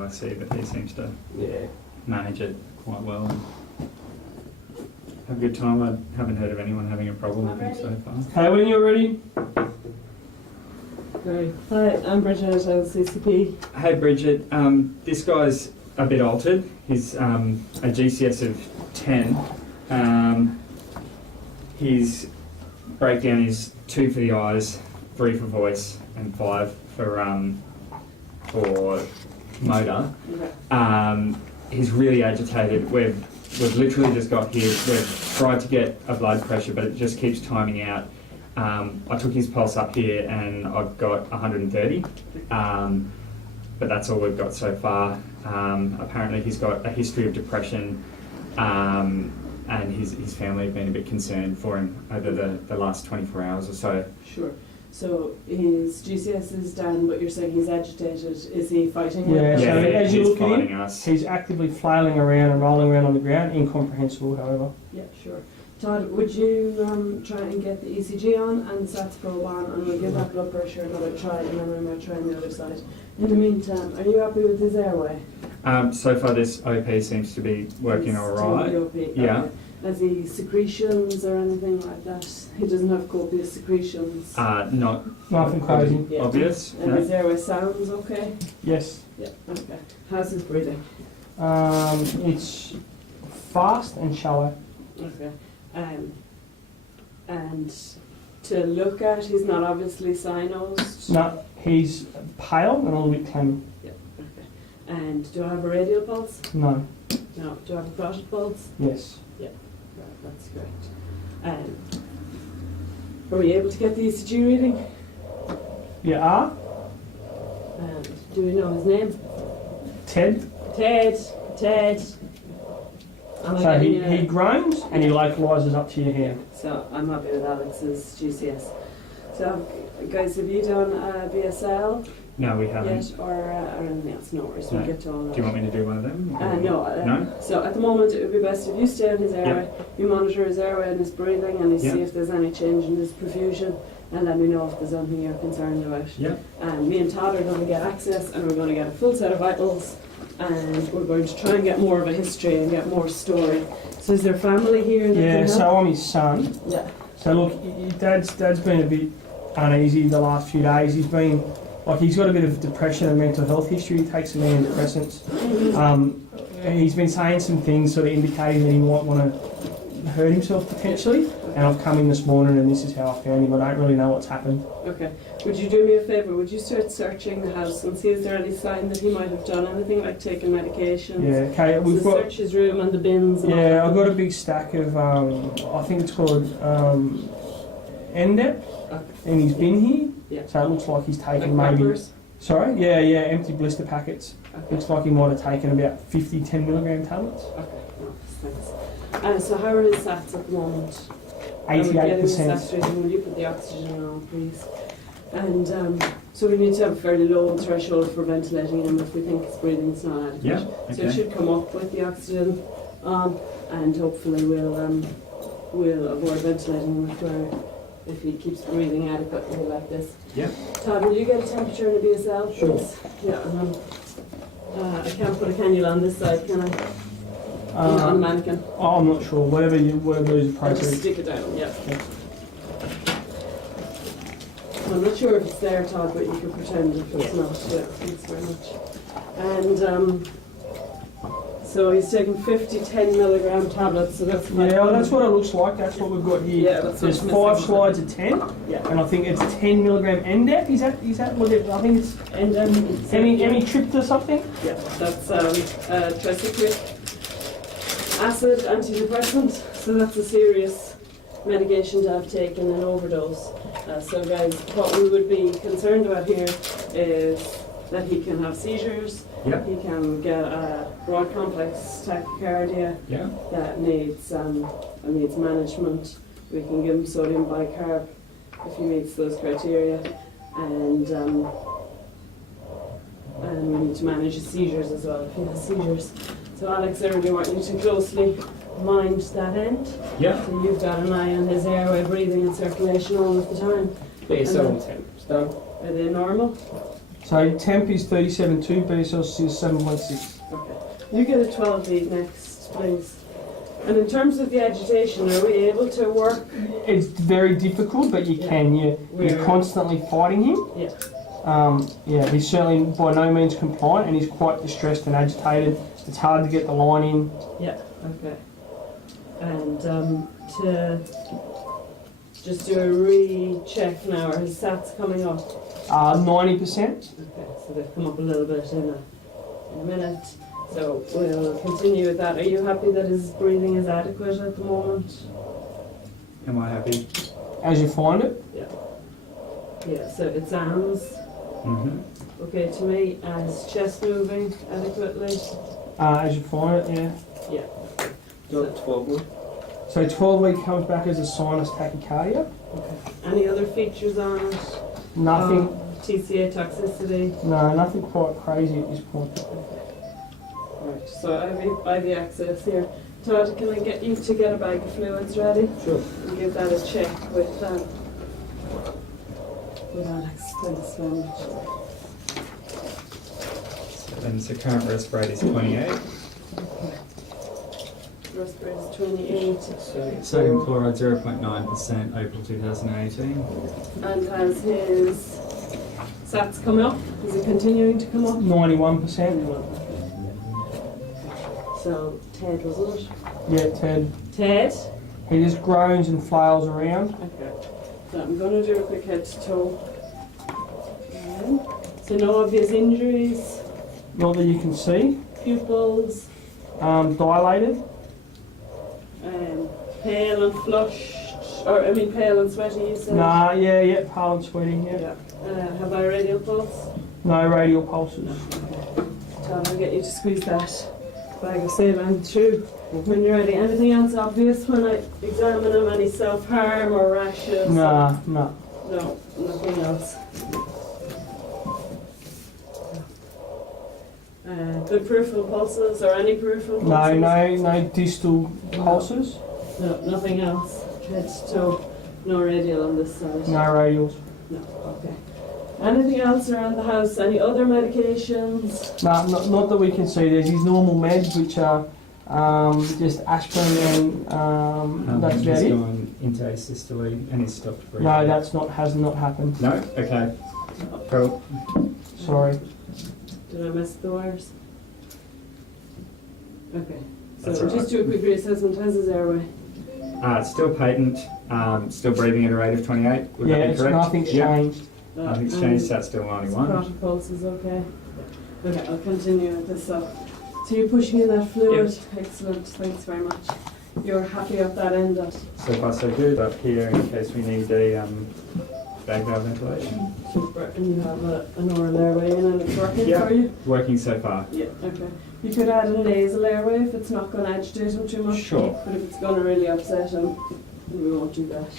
I see, but he seems to manage it quite well and have a good time. I haven't heard of anyone having a problem with him so far. Hey, when you're ready. Great. Hi, I'm Bridget at LCCP. Hey Bridget, this guy's a bit altered. He's a GCS of 10. His breakdown is 2 for the eyes, 3 for voice, and 5 for motor. He's really agitated. We've literally just got here. We've tried to get a blood pressure, but it just keeps timing out. I took his pulse up here and I've got 130, but that's all we've got so far. Apparently he's got a history of depression, and his family have been a bit concerned for him over the last 24 hours or so. Sure. So his GCS is down, but you're saying he's agitated. Is he fighting? Yeah, so as you look at him, us. he's actively flailing around and rolling around on the ground, incomprehensible, however. Yeah, sure. Todd, would you try and get the ECG on and SATS probe on, and we'll give that blood pressure another try, and then we might try on the other side. In the meantime, are you happy with his airway? So far this OP seems to be working all right. Yeah. Okay. Has he secretions or anything like that? He doesn't have copious secretions. Not Nothing crazy. Yeah. obvious. And No? his airway sounds okay? Yes. Yeah, okay. How's his breathing? It's fast and shallow. Okay. And to look at, he's not obviously cyanosed? No, he's pale and a little bit clammy. Yeah, okay. And do I have a radial pulse? No. No. Do I have a carotid pulse? Yes. Right, that's great. Are we able to get the ECG reading? You are? And do we know his name? Ted. Ted. Am I So getting he groans and he localises up to your hand. So I'm happy with Alex's GCS. So guys, have you done BSL No, we haven't. yet, or anything else? No worries, we'll No. get to all that. Do you want me to do one of them? No. No? So at the moment it would be best if you stay on his airway, you monitor his airway and his breathing, and you see if there's any change in his perfusion, and let me know if there's anything you're concerned about. Yeah. Me and Todd are going to get access, and we're going to get a full set of vitals, and we're going to try and get more of a history and get more story. So is there family here that Yeah, can so help? I'm his son. Yeah. So look, Dad's been a bit uneasy the last few days. He's got a bit of depression and mental health history. He takes some antidepressants. He's been saying some things sort of indicating that he might want to hurt himself potentially. And I've come in this morning and this is how I found him. I don't really know what's happened. Okay. Would you do me a favour? Would you start searching the house and see if there any sign that he might have done anything like taking medications? Yeah, okay. We've got search his room and the bins. And all that. I've got a big stack of I think it's called NDEP in his bin here. Yeah. So it looks like he's taken Like maybe. peppers? Sorry, empty blister packets. Okay. Looks like he might have taken about 50 10 milligram tablets. Okay. No, thanks. So how are his SATs at the moment? Are we getting the 88%. SATs reading? Will you put the oxygen on, please? And so we need to have a fairly low threshold for ventilating him if we think his breathing's not adequate. Yeah. So Okay. it should come up with the oxygen on, and hopefully we'll avoid ventilating him if he keeps breathing adequately like this. Yeah. Todd, will you get a temperature in a BSL? Sure. Please? Yeah. I can't put a cannula on this side, can I? On the mannequin. I'm not sure. Whatever is I'll just appropriate. stick it down. Yeah. I'm not sure if it's there, Todd, but you can pretend if it's not. Yeah, thanks very much. And so he's taking 50 10 milligram tablets, so that's That's what it looks like. That's what we've got here. Yeah, that's There's what's 5 missing. slides of 10, Yeah. and I think it's 10 milligram NDEP. Is that what it? I think it's And amitriptyl or something. yeah, that's tricyclic acid antidepressant. So that's a serious medication to have taken an overdose. So guys, what we would be concerned about here is that he can have seizures. Yeah. He can get a broad complex tachycardia Yeah. that needs management. We can give him sodium bicarb if he meets those criteria, and we need to manage his seizures as well if he has seizures. So Alex, I really want you to closely mind that end. Yeah. So you've got an eye on his airway, breathing and circulation all of the time. BSL temps done. Are they normal? So temp is 37.2, BSLC is 7.6. Okay. You get a 12 lead next, please. And in terms of the agitation, are we able to work? It's very difficult, but you can. You're We're- constantly fighting him. Yeah. Yeah, he's certainly by no means compliant, and he's quite distressed and agitated. It's hard to get the line in. Yeah, okay. And to just do a recheck now, are his sats coming up? 90%. Okay, so they've come up a little bit in a minute. So we'll continue with that. Are you happy that his breathing is adequate at the moment? Am I happy? As you find it. Yeah, so exams, Mm-hmm. okay to me. His chest moving adequately? As you find it, yeah. Yeah. Do it 12 week. So 12 week comes back as a sinus tachycardia. Okay. Any other features on it? Nothing. TCA toxicity? No, nothing quite crazy at this point. Right, so IV access here. Todd, can I get you to get a bag of fluids ready? Sure. And give that a check with Alex. Thanks very much. So current respirate rate is 28. Respirate is 28. Sodium chloride 0.9%, April 2018. And has his SATs come up? Is it continuing to come up? 91%. So, Ted, wasn't it? Yeah, Ted. Ted? He just groans and flails around. Okay. So I'm going to do a quick head to toe. So no obvious injuries, Not that you can see. pupils, Dilated. pale and flushed, or I mean pale and sweaty, you said? Nah, yeah, pale and sweating, yeah. Have I radial pulse? No radial pulses. Tom, I'll get you to squeeze that bag of saline through when you're ready. Anything else obvious when I examine him? Any self-harm or rashes? Nah. No, nothing else. Good peripheral pulses or any peripheral pulses? No distal pulses. No, nothing else. Head to toe, no radial on this side. No radials. No, okay. Anything else around the house? Any other medications? No, not that we can see. There's his normal meds, which are just aspirin and that's He's about it. gone into asystole and he's stopped breathing. No, has not happened. No? Okay. Cool. Sorry. Did I miss the wires? Okay. So That's all just right. do a quick reassessment. How's his airway? It's still patent, still breathing at a rate of 28. Would Yeah, that be correct? nothing's Yeah. changed. Nothing's changed, that's still 91. Carotid pulse is okay. Okay, I'll continue with this. So you're pushing in that fluid. Excellent. Thanks very much. You're happy up that end. So far so good up here in case we need a bag valve ventilation. Super. And you have an oral airway in and it's working Yeah. for you? Working so far. Yeah, okay. You could add a nasal airway if it's not going to agitate him too much. Sure. But if it's going to really upset him, we won't do that.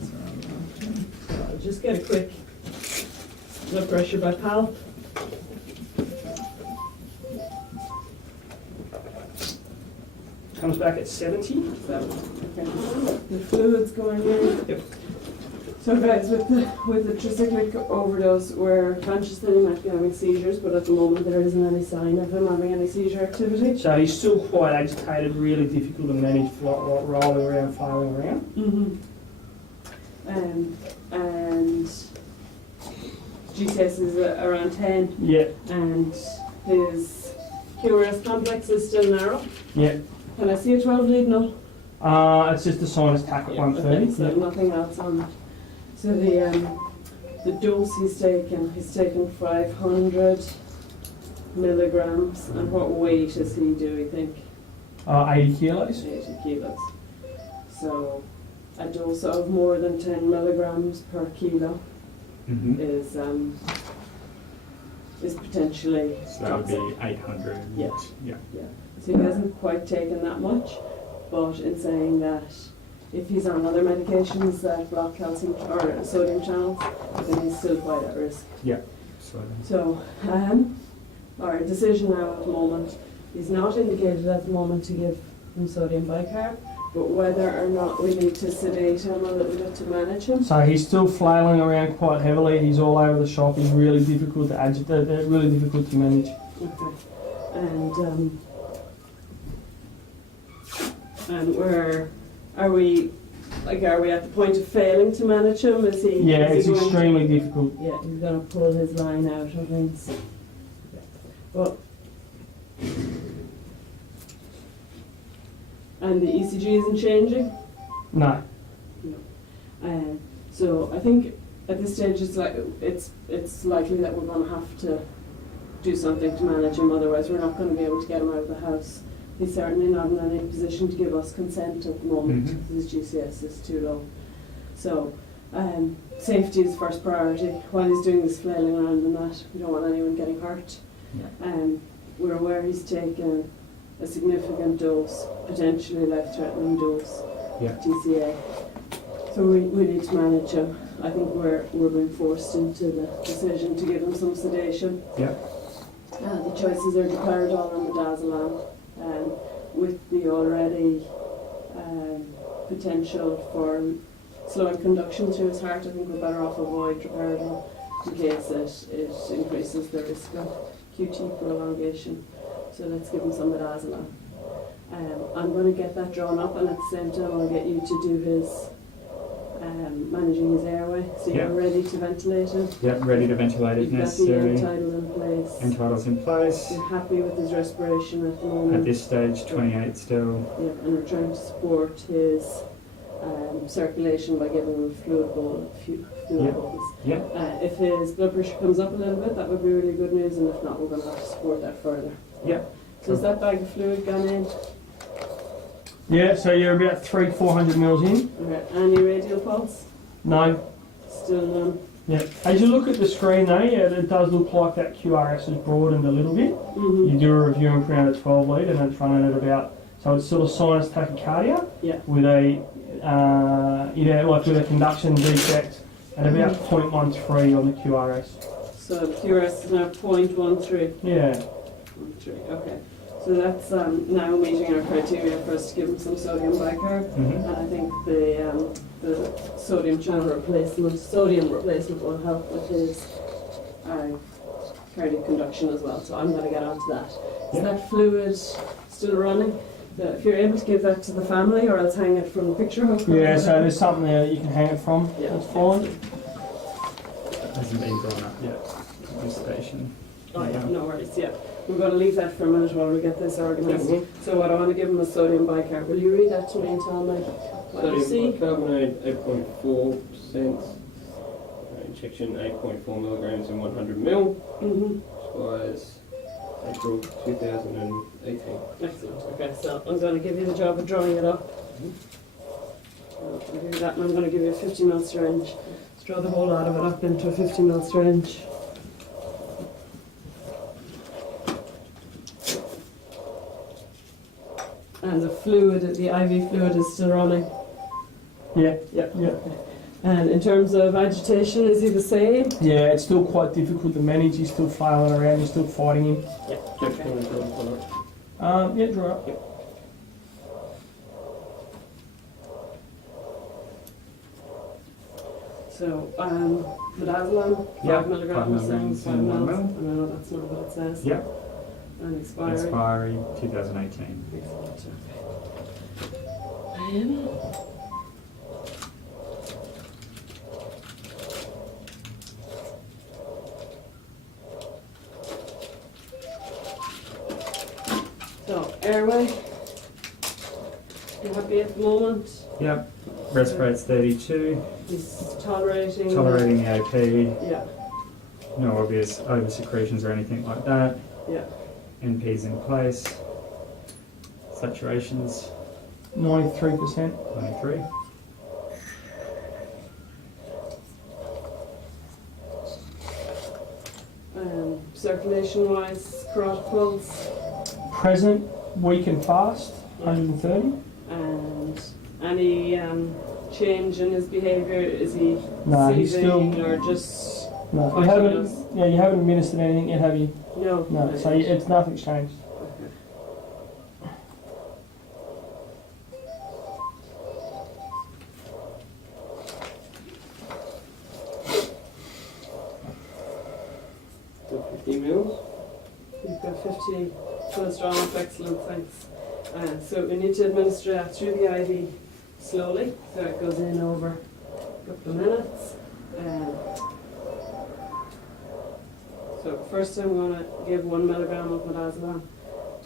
So I'll just get a quick blood pressure by palp. Comes back at 70. Okay. The fluid's going in. Yep. So guys, with the tricyclic overdose, we're conscious that he might be having seizures, but at the moment there isn't any sign of him having any seizure activity. So he's still quite agitated, really difficult to manage, rolling around, flailing around. Mm-hmm. And GCS is around 10, Yeah, and his QRS complex is still narrow. yeah. Can I see a 12 lead? No. It's just a sinus tack at Okay, 130. so nothing else on that. So the dose he's taken 500 milligrams. And what weight is he, do we think? 80 kilos. 80 kilos. So a dose of more than 10 milligrams per kilo Mm-hmm. is potentially So that would toxic. be 800. Yeah. Yeah. So he hasn't quite taken that much, but in saying that if he's on other medications that block calcium or sodium channels, then he's still quite at risk. So, our decision now at the moment, he's not indicated at the moment to give him sodium bicarb, but whether or not we need to sedate him a little bit to manage him. So he's still flailing around quite heavily. He's all over the shop. He's really difficult to agitate. They're really difficult to manage. Okay. And where are we? Like, are we at the point of failing to manage him? Is he? Yeah, is it's he going extremely difficult. Yeah, he's going to pull his line out of things. Well, and the ECG isn't changing. No. So I think at this stage it's likely that we're going to have to do something to manage him. Otherwise, we're not going to be able to get him out of the house. He's certainly not in any position to give us consent at the moment because his GCS is too low. So safety is first priority while he's doing this flailing around and that. We don't want anyone getting hurt. Yeah. We're aware he's taken a significant dose, potentially life-threatening dose, TCA. So we need to manage him. I think we're being forced into the decision to give him some sedation. Yeah. The choices are declaridol and midazolam. With the already potential for slowing conduction through his heart, I think we're better off avoid declaridol in case it increases the risk of QT prolongation. So let's give him some midazolam. I'm going to get that drawn up, and at the same time I'll get you to do his managing his airway. So you're ready to ventilate him? Yeah, ready to ventilate if You've necessary. got the end tidal in place. End tidal's in place. You're happy with his respiration at the moment? At this stage, 28 still. Yeah, and we're trying to support his circulation by giving him fluid bowls. Yeah. If his blood pressure comes up a little bit, that would be really good news, and if not, we're going to have to support that further. Yeah. So has that bag of fluid gone in? Yeah, so you're about 300-400 mils in. Okay. Any radial pulse? No. Still none. Yeah. As you look at the screen though, yeah, it does look like that QRS has broadened a little bit. Mm-hmm. You do a review around a 12 lead and it's running at about, so it's sort of sinus tachycardia with a, with a conduction defect at about 0.13 on the QRS. So the QRS is now 0.13. Yeah. 0.13, okay. So that's now meeting our criteria for us to give him some sodium bicarb, and I think the sodium replacement will help with his cardiac conduction as well. So I'm going to get onto that. Is that fluid still running? If you're able to give that to the family, or else hang it from the picture hook. Yeah, so there's something there that you can hang it from. Yeah. That's fine. Hasn't been drawn up yet. This station. Oh yeah, no worries, yeah. We're going to leave that for a minute while we get this organised. So what I want to give him a sodium bicarb. Will you read that to me and tell me what you see? Sodium bicarbonate 8.4%, injection 8.4 milligrams in 100 ml, expires April 2018. Excellent, okay, so I'm going to give you the job of drawing it up. I'll give you that, and I'm going to give you a 50 ml syringe. Let's draw the whole lot of it up into a 50 ml syringe. And the fluid, the IV fluid is still running. Yeah. Yeah. And in terms of agitation, is he the same? Yeah, it's still quite difficult to manage. He's still flailing around. You're still fighting him. Yeah. Okay. Yeah, draw up. Yep. So, midazolam, 5 milligrams, 5 ml. I know that's not what it says. Yeah. And expiry. Expiry 2018. Excellent, So, airway. You happy at the moment? Yep. Respirate's 32. He's tolerating. Tolerating the AP. Yeah. No obvious over secretions or anything like that. Yeah. NP's in place. Saturations 93%. 93. Circulation wise, carotid pulse. Present, weak and fast, 130. And any change in his behaviour? Is he No, he's seizing still- or just No, you fighting haven't. us? Yeah, you haven't administered anything yet, have you? No. No. So it's nothing's changed. Okay. 50 cholesterol, excellent, thanks. So we need to administer that through the IV slowly, so it goes in over a couple of minutes. So first I'm going to give 1 milligram of midazolam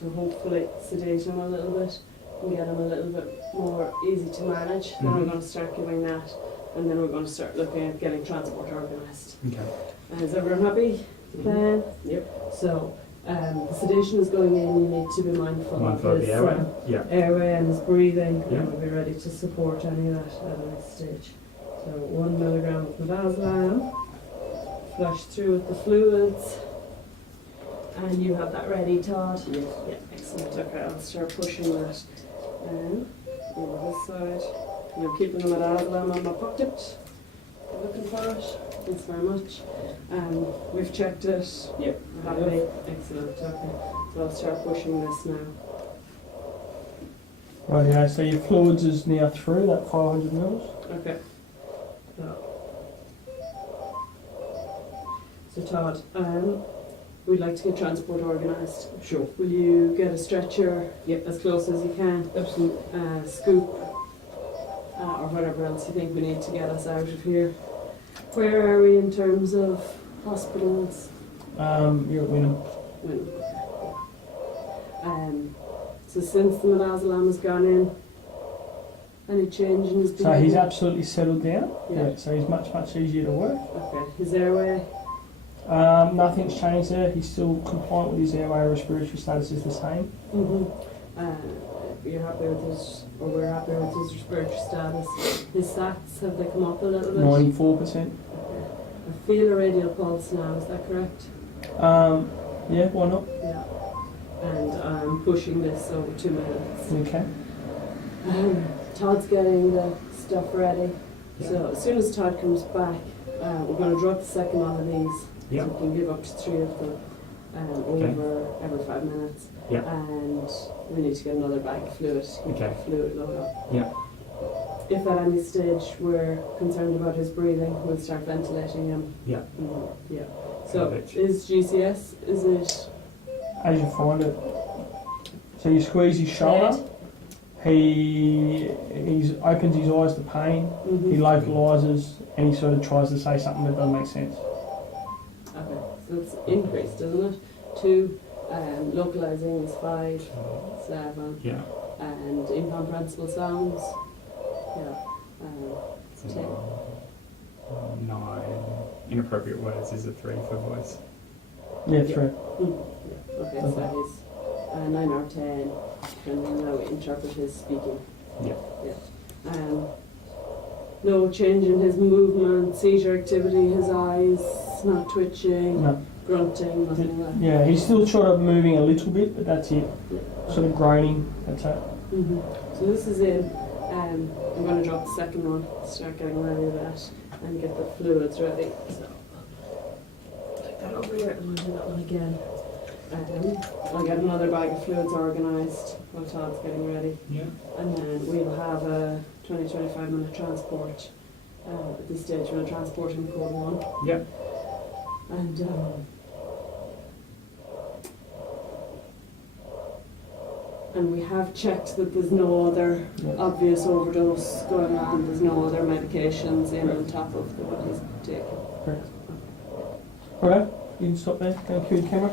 to hopefully sedate him a little bit and get him a little bit more easy to manage. Then we're going to start giving that, and then we're going to start looking at getting transport organised. Okay. Is everyone happy? The plan? Yep. So the sedation is going in. You need to be mindful of Mindful of his the airway. Yeah. airway and his breathing, Yeah. and we'll be ready to support any of that at the next stage. So 1 milligram of midazolam, flush through with the fluids, and you have that ready, Todd? Yes. Yeah, excellent. Okay, I'll start pushing that over this side. And I'm keeping the midazolam on my pocket. Looking for it. Thanks very much. We've checked it. Yep. Happy? Excellent. Okay. So I'll start pushing this now. Right, yeah, so your fluids is now through that 500 mils. Okay. So Todd, we'd like to get transport organised. Sure. Will you get a stretcher Yep. as close as you can? Absolutely. Scoop, or whatever else you think we need to get us out of here. Where are we in terms of hospitals? You're at Wynnum. So since the midazolam has gone in, any change in his So behaviour? he's absolutely settled down. Yeah. So he's much easier to work. Okay. His airway? Nothing's changed there. He's still compliant with his airway. Respiratory status is the same. You're happy with his, or we're happy with his respiratory status. His stats, have they come up a little bit? 94%. I feel a radial pulse now, is that correct? Yeah, why not? Yeah. And I'm pushing this over 2 minutes. Okay. Todd's getting the stuff ready. Yeah. So as soon as Todd comes back, we're going to drop the second one of these. Yeah. So we can give up to 3 of them over every 5 minutes. Yeah. And we need to get another bag of fluid. Okay. Fluid load up. Yeah. If at any stage we're concerned about his breathing, we'll start ventilating him. Yeah. Yeah. So Perfect. is GCS, is it As you find it. So you squeeze his shoulder. He opens his eyes to pain. He localises and he sort of tries to say something that doesn't make sense. Okay, so it's increased, isn't it? 2, localising is 5, 7, Yeah. and incomprehensible sounds. Yeah. 10. 9. Inappropriate words is a 3 for voice. Yeah, 3. Okay, so he's 9 or 10, and now we interpret his speaking. Yeah. No change in his movement, seizure activity, his eyes not twitching, No. grunting, nothing like that. Yeah, he's still sort of moving a little bit, but that's it. Yeah. Sort of groaning. That's it. So this is it. I'm going to drop the second one, start getting ready with that, and get the fluids ready. So take that over here, and I'll do that one again. I'll get another bag of fluids organised while Todd's getting ready, Yeah. and then we'll have a 20-25 minute transport. At this stage, we'll transport him code 1. Yeah. And we have checked that there's no other obvious overdose going on. There's no other medications in on top of what he's taking. Correct. Alright, you can stop there. Thank you, camera.